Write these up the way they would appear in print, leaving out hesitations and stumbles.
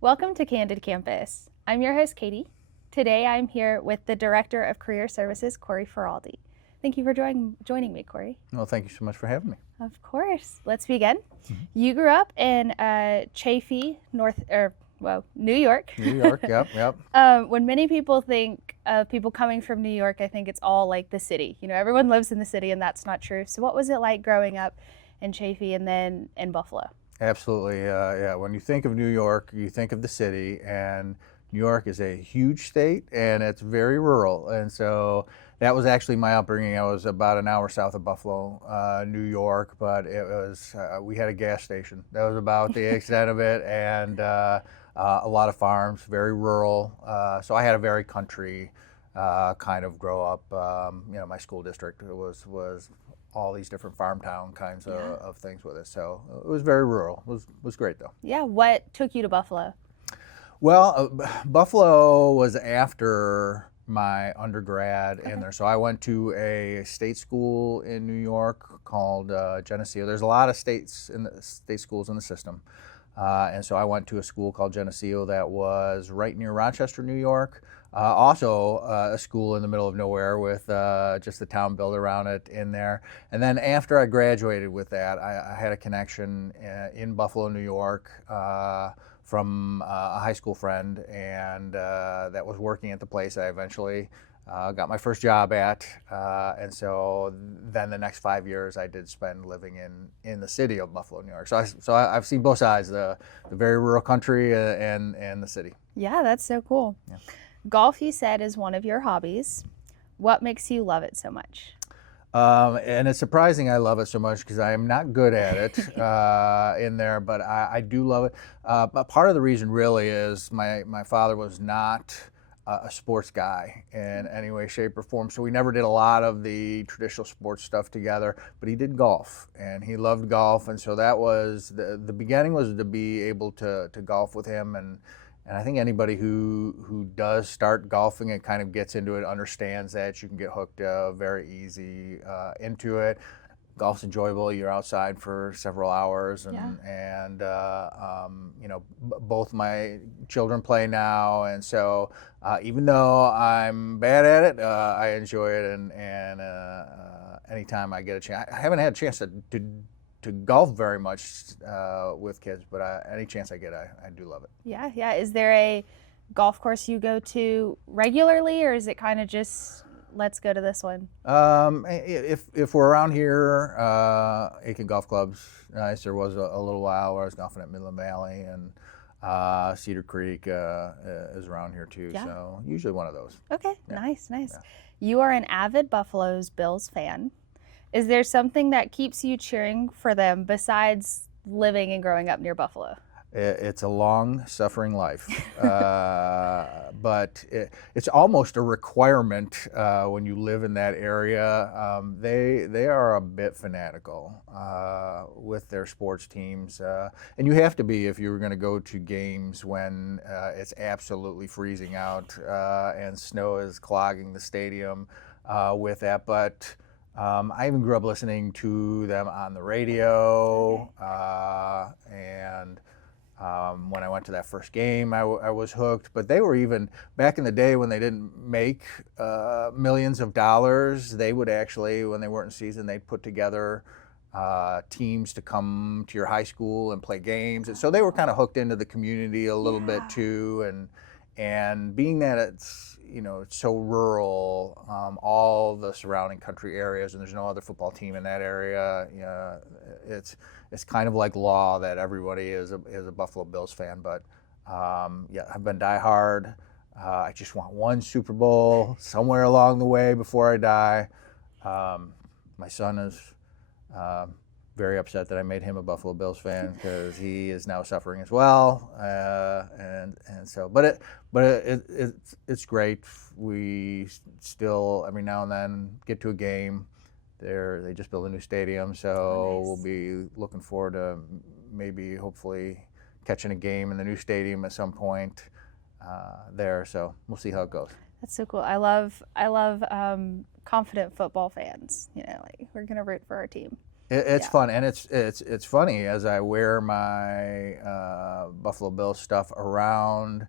Welcome to Candid Campus. I'm your host, Katie. Today I'm here with the Director of Career Services, Corey Feraldi. Thank you for joining me, Corey. Well, thank you so much for having me. Of course. Let's begin. You grew up in Chaffee, New York. New York, yep. When many people think of people coming from New York, I think it's all like the city. You know, everyone lives in the city, and that's not true. So what was it like growing up in Chaffee and then in Buffalo? Absolutely, yeah. When you think of New York, you think of the city, and New York is a huge state, and it's very rural. And so that was actually my upbringing. I was about an hour south of Buffalo, New York, but we had a gas station. That was about the extent of it, and a lot of farms, very rural. So I had a very country kind of grow up. My school district was all these different farm town kinds of things with it. So it was very rural. It was great though. Yeah, what took you to Buffalo? Well, Buffalo was after my undergrad in there. So I went to a state school in New York called Geneseo. There's a lot of state schools in the system. And so I went to a school called Geneseo that was right near Rochester, New York. Also a school in the middle of nowhere with just the town built around it in there. And then after I graduated with that, I had a connection in Buffalo, New York from a high school friend, and that was working at the place I eventually got my first job at. And so then the next 5 years I did spend living in the city of Buffalo, New York. So I've seen both sides, the very rural country and the city. Yeah, that's so cool. Yeah. Golf, you said, is one of your hobbies. What makes you love it so much? And it's surprising I love it so much because I am not good at it in there, but I do love it. But part of the reason really is my father was not a sports guy in any way, shape, or form. So we never did a lot of the traditional sports stuff together, but he did golf and he loved golf. And so that was the beginning, was to be able to golf with him. And I think anybody who does start golfing and kind of gets into it understands that you can get hooked very easy into it. Golf's enjoyable. You're outside for several hours, and both my children play now, and so even though I'm bad at it, I enjoy it. And anytime I get a chance, I haven't had a chance to golf very much with kids, but any chance I get, I do love it. Yeah. Is there a golf course you go to regularly, or is it kind of just let's go to this one? If we're around here, Aiken Golf Club's nice. There was a little while where I was golfing at Midland Valley, and Cedar Creek is around here too. Yeah. So usually one of those. Okay, Yeah. nice. Yeah. You are an avid Buffalo's Bills fan. Is there something that keeps you cheering for them besides living and growing up near Buffalo? It's a long-suffering life, but it's almost a requirement when you live in that area. They are a bit fanatical with their sports teams, and you have to be if you're going to go to games when it's absolutely freezing out and snow is clogging the stadium with that. But I even grew up listening to them on the radio, and when I went to that first game, I was hooked. But they were, even back in the day when they didn't make millions of dollars, they would actually, when they weren't in season, they'd put together teams to come to your high school and play games. And so they were kind of hooked into the community a little bit too. And being that it's so rural, all the surrounding country areas, and there's no other football team in that area. It's kind of like law that everybody is a Buffalo Bills fan. But I've been diehard. I just want one Super Bowl somewhere along the way before I die. My son is very upset that I made him a Buffalo Bills fan because he is now suffering as well. It's great. We still every now and then get to a game. They just built a new stadium, so we'll be looking forward to hopefully catching a game in the new stadium at some point there. So we'll see how it goes. That's so cool. I love confident football fans. Like we're gonna root for our team. It's Yeah. fun, and it's funny as I wear my Buffalo Bills stuff around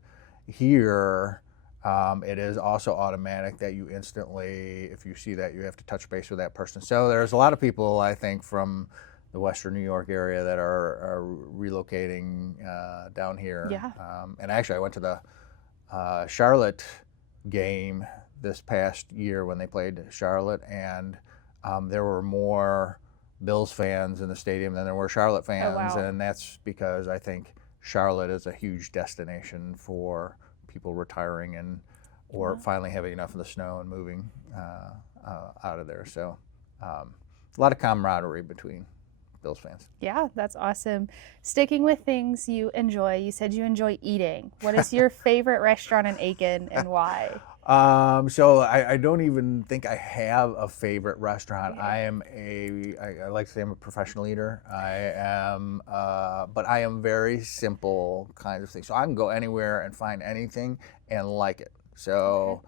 here. It is also automatic that you instantly, if you see that, you have to touch base with that person. So there's a lot of people, I think, from the Western New York area that are relocating down here. Yeah. And actually, I went to the Charlotte game this past year when they played Charlotte, and there were more Bills fans in the stadium than there were Charlotte Oh, fans, wow. and that's because I think Charlotte is a huge destination for people retiring and or Yeah. finally having enough of the snow and moving out of there. So a lot of camaraderie between Bills fans. Yeah, that's awesome. Sticking with things you enjoy, you said you enjoy eating. What is your favorite restaurant in Aiken and why? So I don't even think I have a favorite restaurant. Okay. I like to say I'm a professional eater. I am, but I am very simple kinds of things. So I can go anywhere and find anything and like it. So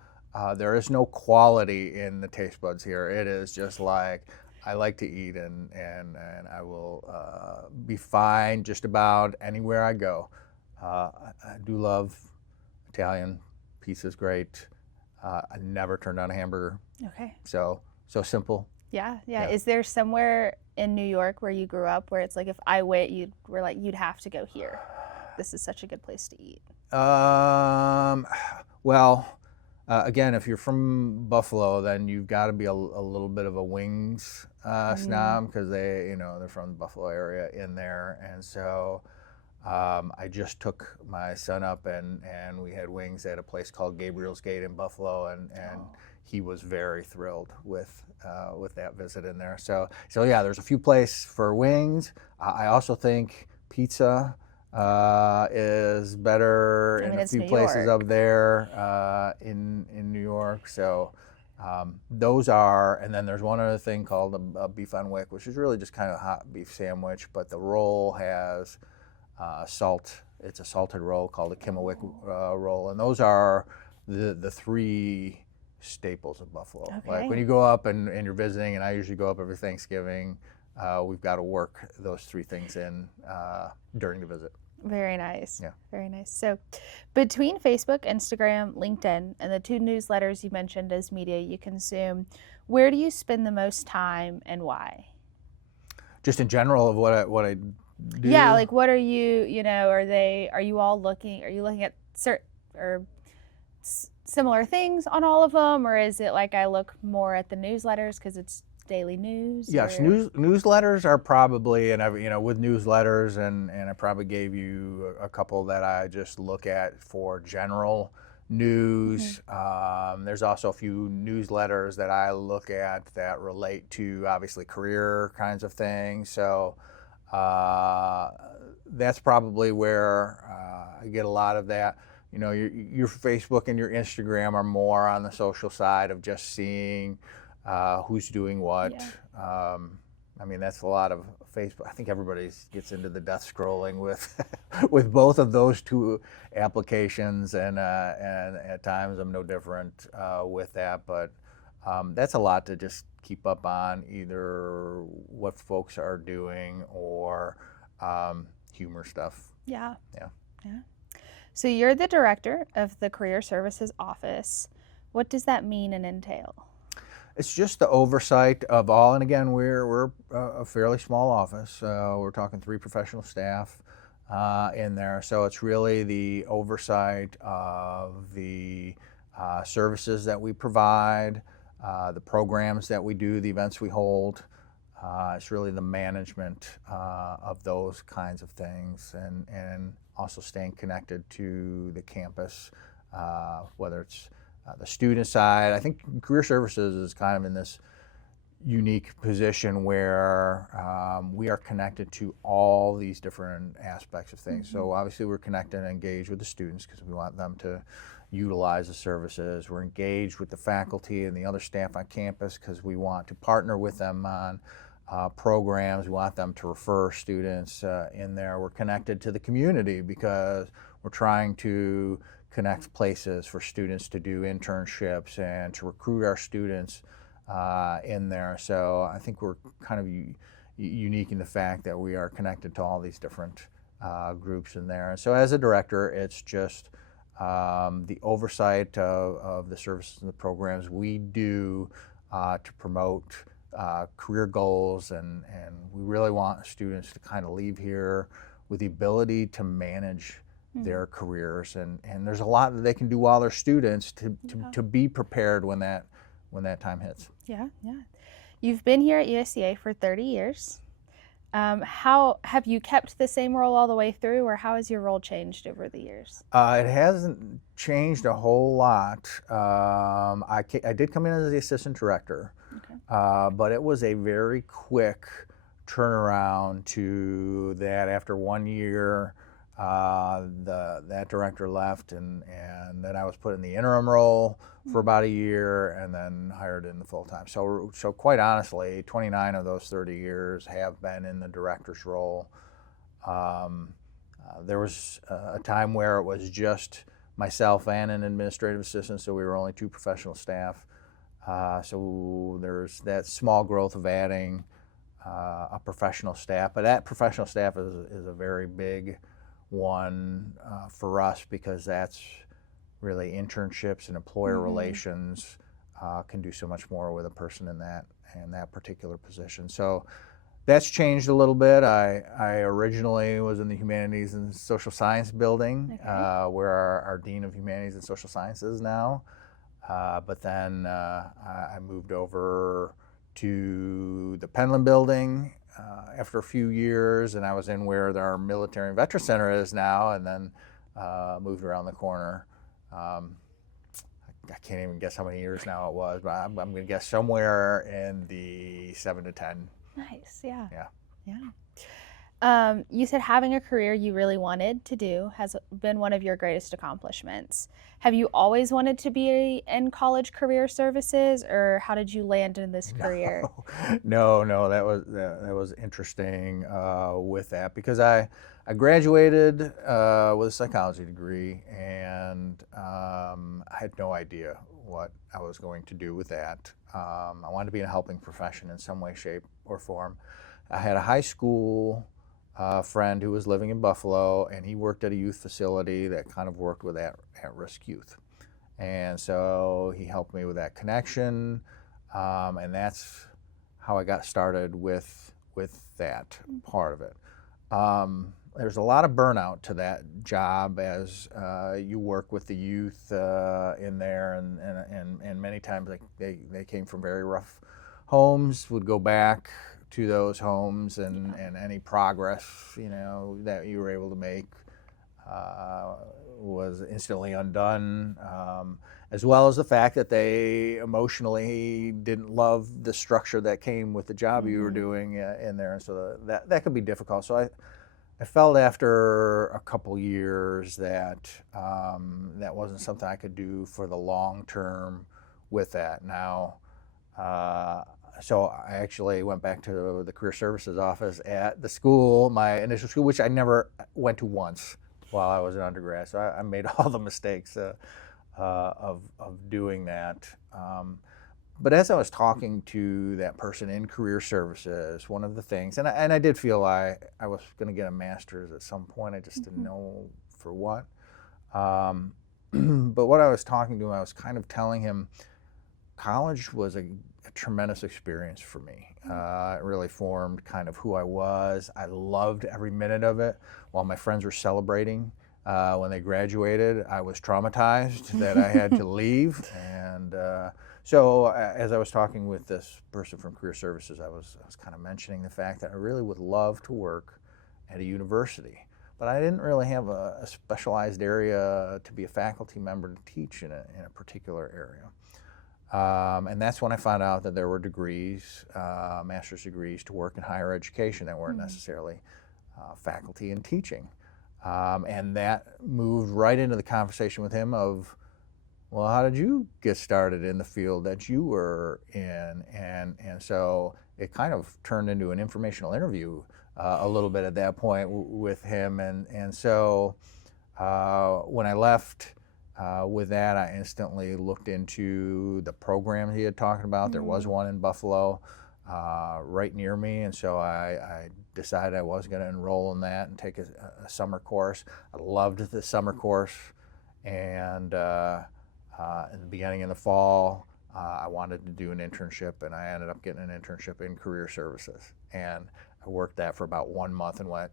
there is no quality in the taste buds here. It is just like I like to eat, and I will be fine just about anywhere I go. I do love Italian. Pizza's great. I never turned down a hamburger. Okay. So simple. Yeah, yeah. Yeah. Is there somewhere in New York where you grew up where it's like if I went, you'd have to go here. This is such a good place to eat. Well, again, if you're from Buffalo, then you've got to be a little bit of a wings snob because they're from the Buffalo area in there, and so I just took my son up and we had wings at a place called Gabriel's Gate in Buffalo, and he was very thrilled with that visit in there. So yeah, there's a few places for wings. I also think pizza is better in a it's few New places York. up there in New York. So those are, and then there's one other thing called a beef on wick, which is really just kind of a hot beef sandwich, but the roll has salt. It's a salted roll called a Kimmelwick roll, and those are the three staples of Buffalo. Okay. Like when you go up and you're visiting, and I usually go up every Thanksgiving, we've got to work those three things in during the visit. Very nice. Yeah. Very nice. So, between Facebook, Instagram, LinkedIn, and the two newsletters you mentioned as media you consume, where do you spend the most time and why? Just in general of what I do. Yeah, like what are you, are you looking at certain or similar things on all of them, or is it like I look more at the newsletters because it's daily news? Yes, or... newsletters are probably, and with newsletters, and I probably gave you a couple that I just look at for general news. There's also a few newsletters that I look at that relate to obviously career kinds of things. So that's probably where I get a lot of that. Your Facebook and your Instagram are more on the social side of just seeing who's doing what. Yeah. That's a lot of Facebook. I think everybody gets into the death scrolling with with both of those two applications, and at times I'm no different with that. But that's a lot to just keep up on, either what folks are doing or humor stuff. Yeah. Yeah. Yeah. So you're the director of the Career Services Office. What does that mean and entail? It's just the oversight of all, and again, we're a fairly small office. We're talking 3 professional staff in there, so it's really the oversight of the services that we provide, the programs that we do, the events we hold. It's really the management of those kinds of things, and also staying connected to the campus, whether it's the student side. I think Career Services is kind of in this unique position where we are connected to all these different aspects of things. So obviously we're connected and engaged with the students because we want them to utilize the services. We're engaged with the faculty and the other staff on campus because we want to partner with them on programs. We want them to refer students in there. We're connected to the community because we're trying to connect places for students to do internships and to recruit our students in there. So I think we're kind of unique in the fact that we are connected to all these different groups in there. And so as a director, it's just the oversight of the services and the programs we do to promote career goals, and we really want students to kind of leave here with the ability to manage their careers, and there's a lot that they can do while they're students to be prepared when that time hits. Yeah. You've been here at USCA for 30 years. How have you kept the same role all the way through, or how has your role changed over the years? It hasn't changed a whole lot. I did come in as the assistant director, but it was a very quick turnaround to that. After 1 year, that director left, and then I was put in the interim role for about a year, and then hired in the full time. So quite honestly, 29 of those 30 years have been in the director's role. There was a time where it was just myself and an administrative assistant, so we were only 2 professional staff. So there's that small growth of adding a professional staff, but that professional staff is a very big one for us, because that's really internships and employer relations can do so much more with a person in that particular position. So that's changed a little bit. I originally was in the Humanities and Social Science building, where our Dean of Humanities and Social Sciences is now. But then I moved over to the Penland building after a few years, and I was in where our Military and Veteran Center is now, and then moved around the corner. I can't even guess how many years now it was, but I'm going to guess somewhere in the 7 to 10. Nice, yeah. Yeah. You said having a career you really wanted to do has been one of your greatest accomplishments. Have you always wanted to be in college career services, or how did you land in this career? No, that was interesting with that, because I graduated with a psychology degree, and I had no idea what I was going to do with that. I wanted to be in a helping profession in some way, shape, or form. I had a high school friend who was living in Buffalo, and he worked at a youth facility that kind of worked with at-risk youth. And so he helped me with that connection, and that's how I got started with that part of it. There's a lot of burnout to that job as you work with the youth in there, and many times they came from very rough homes, would go back to those homes, and any progress that you were able to make was instantly undone, as well as the fact that they emotionally didn't love the structure that came with the job you were doing in there, and so that could be difficult. So I felt after a couple years that that wasn't something I could do for the long term with that. Now, so I actually went back to the career services office at the school, my initial school, which I never went to once while I was an undergrad. So I made all the mistakes of doing that. But as I was talking to that person in career services, one of the things, and I did feel I was going to get a master's at some point. I just didn't know for what. But what I was talking to him, I was kind of telling him college was a tremendous experience for me. It really formed kind of who I was. I loved every minute of it. While my friends were celebrating when they graduated, I was traumatized that I had to leave. And so as I was talking with this person from Career Services, I was kind of mentioning the fact that I really would love to work at a university, but I didn't really have a specialized area to be a faculty member to teach in a particular area. And that's when I found out that there were degrees, master's degrees, to work in higher education that weren't necessarily faculty and teaching. And that moved right into the conversation with him of, well, how did you get started in the field that you were in? And so it kind of turned into an informational interview a little bit at that point with him. And so when I left with that, I instantly looked into the program he had talked about. There was one in Buffalo right near me, and so I decided I was going to enroll in that and take a summer course. I loved the summer course, and in the beginning of the fall, I wanted to do an internship, and I ended up getting an internship in career services, and I worked that for about 1 month and went,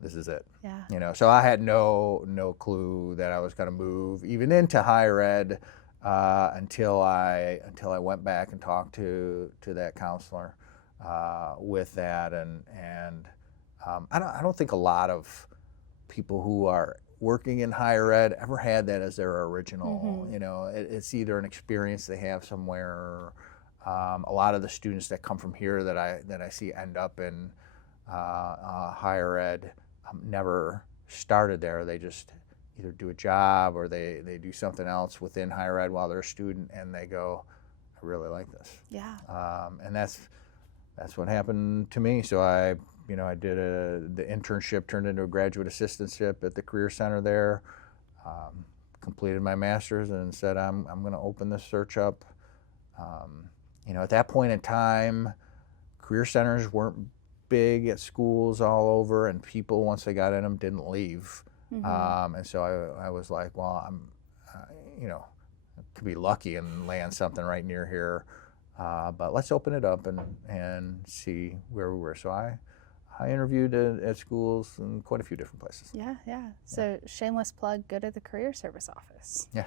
this is it. Yeah. You know, so I had no clue that I was going to move even into higher ed until I went back and talked to that counselor with that, and I don't think a lot of people who are working in higher ed ever had that as their original. Mm-hmm. You know, it's either an experience they have somewhere. Or, a lot of the students that come from here that I see end up in higher ed never started there. They just either do a job or they do something else within higher ed while they're a student, and they go, I really like this. Yeah. And that's what happened to me. So I did the internship, turned into a graduate assistantship at the Career Center there, completed my master's, and said I'm going to open this search up. At that point in time, career centers weren't big at schools all over, and people, once they got in them, didn't leave. Mm-hmm. And so I was like, well, I'm, could be lucky and land something right near here, but let's open it up and see where we were. So I interviewed at schools in quite a few different places. Yeah. So shameless plug, go to the career service office. Yeah.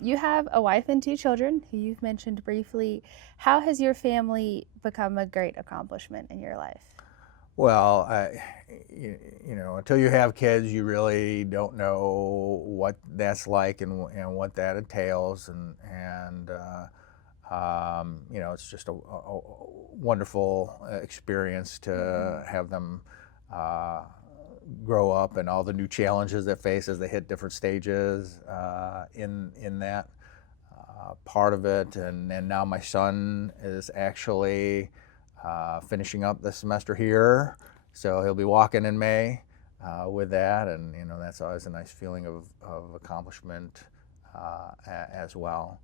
You have a wife and 2 children who you've mentioned briefly. How has your family become a great accomplishment in your life? Well, until you have kids, you really don't know what that's like and what that entails, and it's just a wonderful experience to have them grow up and all the new challenges they face as they hit different stages in that part of it. And now my son is actually finishing up the semester here, so he'll be walking in May with that, and that's always a nice feeling of accomplishment as well.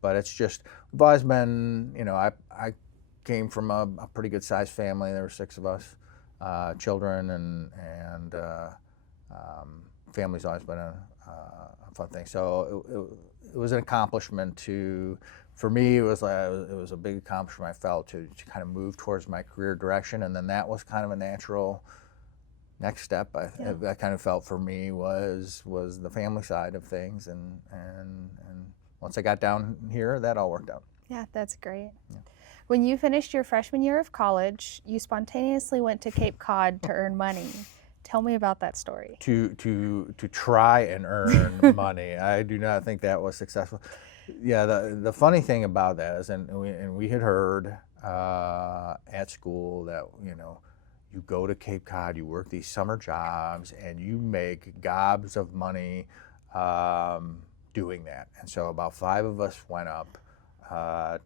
But it's just, we've always been, I came from a pretty good sized family. There were 6 of us, children, and family's always been a fun thing. So it was an accomplishment for me, it was a big accomplishment, I felt, to kind of move towards my career direction, and then that was kind of a natural next step. I kind of felt for me was the family side of things, and once I got down here, that all worked out. Yeah, that's great. Yeah. When you finished your freshman year of college, you spontaneously went to Cape Cod to earn money. Tell me about that story. To try and earn money. I do not think that was successful. Yeah, the funny thing about that is, and we had heard at school that you go to Cape Cod, you work these summer jobs, and you make gobs of money doing that. And so about 5 of us went up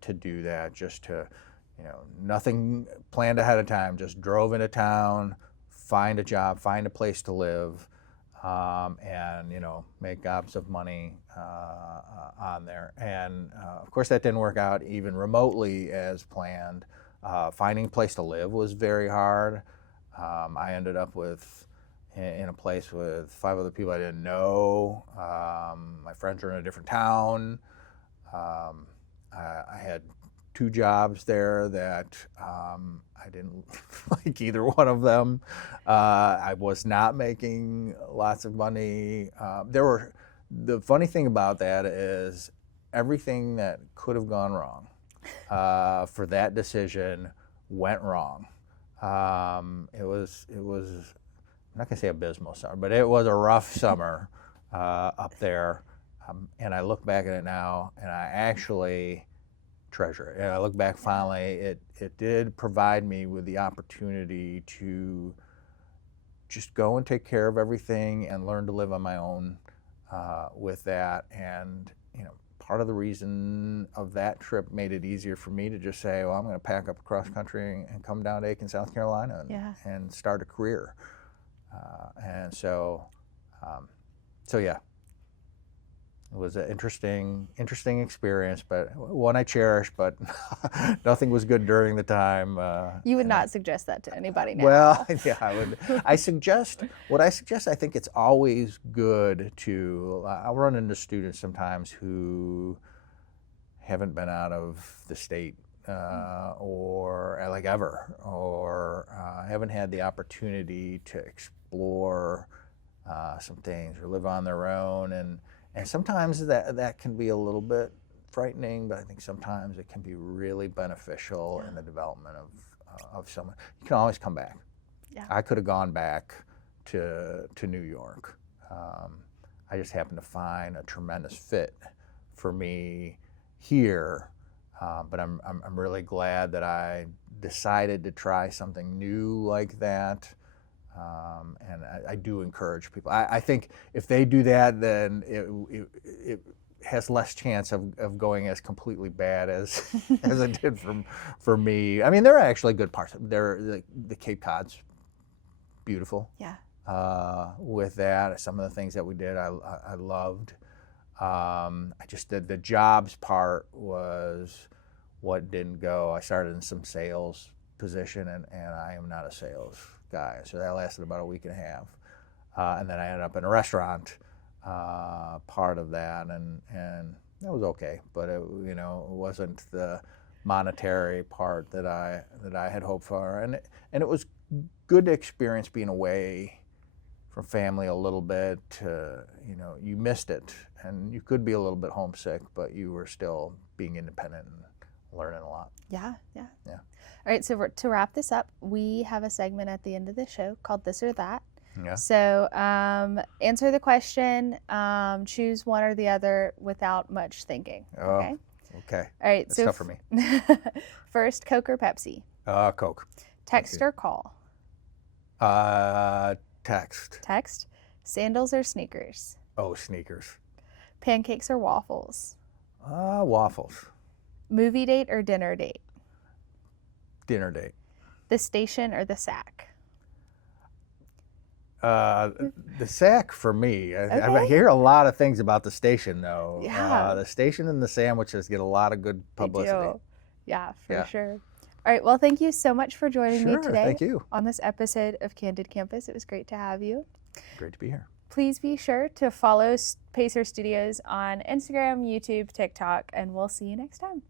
to do that, just to, nothing planned ahead of time, just drove into town, find a job, find a place to live, and make gobs of money on there. And of course that didn't work out even remotely as planned. Finding a place to live was very hard. I ended up in a place with 5 other people I didn't know. My friends were in a different town. I had 2 jobs there that I didn't like either one of them. I was not making lots of money. The funny thing about that is everything that could have gone wrong for that decision went wrong. It was I'm not gonna say abysmal summer, but it was a rough summer up there. And I look back at it now, and I actually treasure it. And I look back fondly. It did provide me with the opportunity to just go and take care of everything and learn to live on my own with that. And part of the reason of that trip made it easier for me to just say, well, I'm going to pack up across country and come down to Aiken, South Carolina, and start a career. And so yeah, It was an interesting experience, but one I cherish. But nothing was good during the time. You would not suggest that to anybody now. Well, yeah, I would. I suggest what I suggest. I think it's always good to. I'll run into students sometimes who haven't been out of the state or like ever, or haven't had the opportunity to explore some things or live on their own, and sometimes that can be a little bit frightening, but I think sometimes it can be really beneficial in the development of someone. You can always come back. Yeah. I could have gone back to New York. I just happened to find a tremendous fit for me here, but I'm really glad that I decided to try something new like that. And I do encourage people. I think if they do that, then it has less chance of going as completely bad as as it did for me. I mean, there are actually good parts. The Cape Cod's beautiful. Yeah. With that, some of the things that we did, I loved. I just did the jobs part was what didn't go. I started in some sales position, and I am not a sales guy, so that lasted about a week and a half, and then I ended up in a restaurant part of that, and that was okay, but it wasn't the monetary part that I had hoped for, and it was good experience being away from family a little bit. You missed it, and you could be a little bit homesick, but you were still being independent and learning a lot. Yeah. All right, so to wrap this up, we have a segment at the end of the show called This or That. Yeah. So answer the question, choose one or the other without much thinking. Okay. Okay. All right. That's So tough for me. First, Coke or Pepsi? Coke. Text or call? Text. Text. Sandals or sneakers? Oh, sneakers. Pancakes or waffles? Waffles. Movie date or dinner date? Dinner date. The station or the sack? The sack for me. I Okay. hear a lot of things about the station, though. Yeah. The station and the sandwiches get a lot of good publicity. They do. Yeah, for Yeah. sure. All right. Well, thank you so much for joining me Sure, today thank you. on this episode of Candid Campus. It was great to have you. Great to be here. Please be sure to follow Pacer Studios on Instagram, YouTube, TikTok, and we'll see you next time.